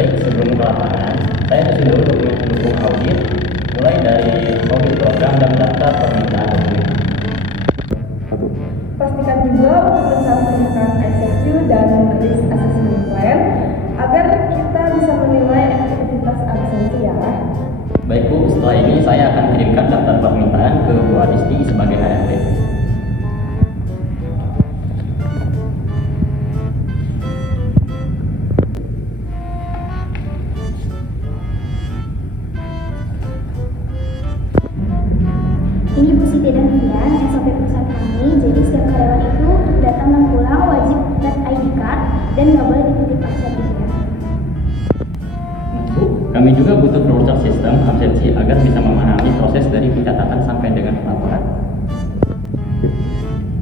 Baik, sebelum ke lapangan, saya susun dulu dokumen pendukung audit, mulai dari audit program dan daftar permintaan dokumen. Pastikan juga untuk mencantumkan ICQ dan risk assessment plan agar kita bisa menilai efektivitas absensi ya. Baik Bu, setelah ini saya akan kirimkan daftar permintaan ke Bu Adisti sebagai HRD. Ini Bu Siti dan Rian, SOP perusahaan kami. Jadi setiap karyawan itu untuk datang dan pulang wajib tes ID card dan nggak boleh dititip absen ya. Bu, kami juga butuh voucher sistem absensi agar bisa memahami proses dari pencatatan sampai dengan pelaporan.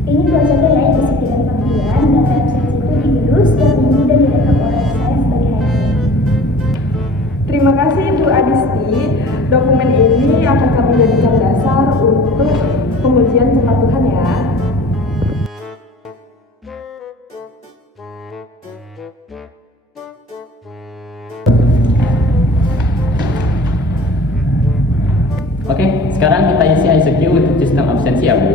Ini dua contoh ya Bu Siti dan Pak Rian. Data absensi itu diurus setiap minggu dan direkam oleh saya sebagai HRD. Terima kasih Bu Adisti. Dokumen ini akan kami jadikan dasar untuk pengujian kepatuhan ya. Oke, sekarang kita isi ICQ untuk sistem absensi ya Bu.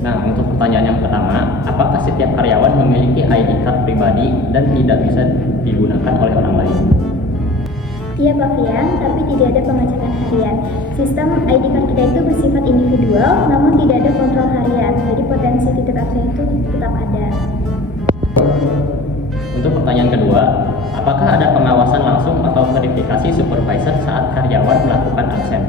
Nah, untuk pertanyaan yang pertama, apakah setiap karyawan memiliki ID card pribadi dan tidak bisa digunakan oleh orang lain? Iya Pak Rian, tapi tidak ada pengecekan harian. Sistem ID card kita itu bersifat individual, namun tidak ada kontrol harian. Jadi potensi titip absen itu tetap ada. Untuk pertanyaan kedua, apakah ada pengawasan langsung atau verifikasi supervisor saat karyawan melakukan absen?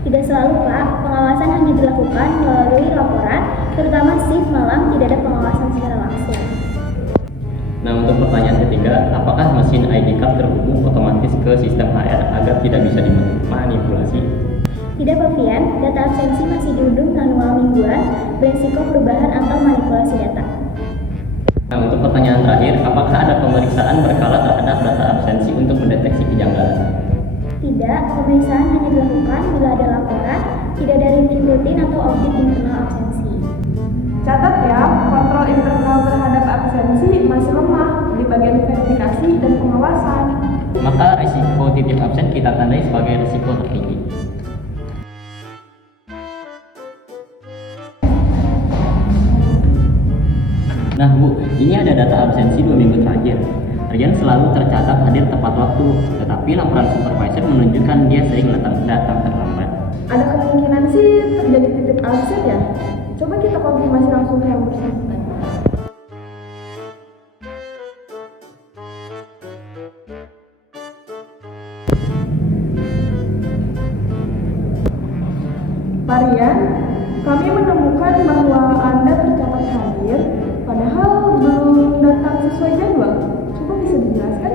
Tidak selalu Pak, pengawasan hanya dilakukan melalui laporan, terutama shift malam tidak ada pengawasan secara langsung. Nah, untuk pertanyaan ketiga, apakah mesin ID card terhubung otomatis ke sistem HR agar tidak bisa dimanipulasi? Tidak Pak Rian, data absensi masih diunduh manual mingguan, berisiko perubahan atau manipulasi data. Nah, untuk pertanyaan terakhir, apakah ada pemeriksaan berkala terhadap data absensi untuk mendeteksi kejanggalan? Tidak, pemeriksaan hanya dilakukan bila ada laporan, tidak ada review rutin atau audit internal absensi. Catat ya, kontrol internal terhadap absensi masih lemah di bagian verifikasi dan pengawasan. Maka risiko titip absen kita tandai sebagai risiko tertinggi. Nah Bu, ini ada data absensi 2 minggu terakhir. Rian selalu tercatat hadir tepat waktu, tetapi laporan supervisor menunjukkan dia sering datang terlambat. Ada kemungkinan sih terjadi titip absen ya? Coba kita konfirmasi langsung ke yang bersangkutan. Pak Rian, kami menemukan bahwa Anda tercatat hadir, padahal belum datang sesuai jadwal. Coba bisa dijelaskan?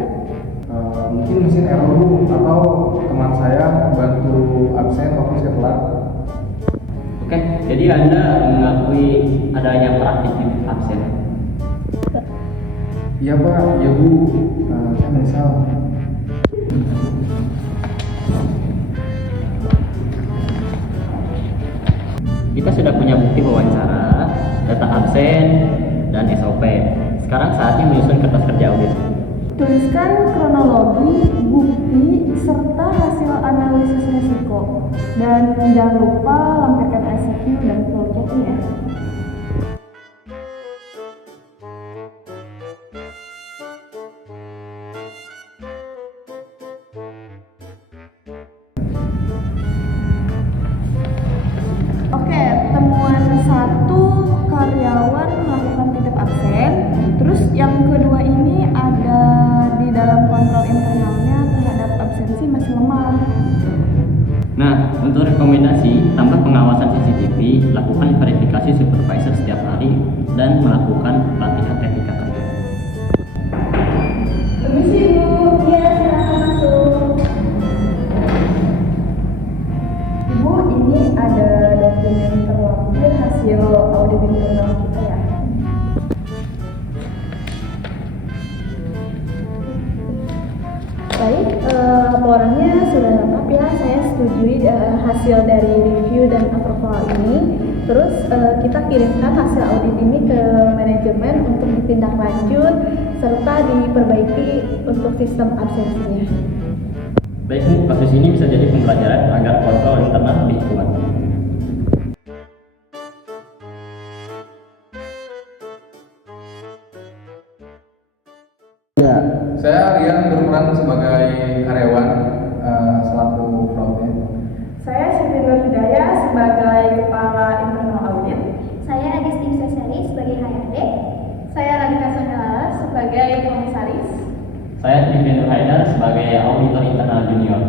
Mungkin mesin error Bu, atau teman saya bantu absen waktu saya telat. Oke, jadi Anda mengakui adanya praktik titip absen? Iya Pak, ya Bu, saya menyesal. Kita sudah punya bukti wawancara, data absen, dan SOP. Sekarang saatnya menyusun kertas kerja audit. Tuliskan kronologi, bukti, serta hasil analisis risiko. Dan jangan lupa lampirkan ICQ dan flowchart-nya. Oke, temuan 1, karyawan melakukan titip absen. Terus yang kedua ini ada di dalam kontrol internalnya terhadap absensi masih lemah. Nah, untuk rekomendasi, tambah pengawasan CCTV, lakukan verifikasi supervisor setiap hari, dan melakukan pelatihan etika kerja. Permisi Bu, ya silakan masuk. Ibu, ini ada dokumen terlampir hasil audit internal kita ya. Baik, laporannya sudah lengkap ya. Saya setujui hasil dari review dan approval ini. Terus kita kirimkan hasil audit ini ke manajemen untuk ditindaklanjut serta diperbaiki untuk sistem absensinya. Baik Bu, kasus ini bisa jadi pembelajaran agar kontrol internal lebih kuat. Ya, saya Rian berperan sebagai karyawan selaku fraudnya. Saya Siti Nur Hidayah sebagai Kepala Internal Audit. Saya Adis Dimsasari sebagai HRD. Saya Radika Sonela sebagai Komisaris. Saya Triveni Haidar sebagai auditor internal junior.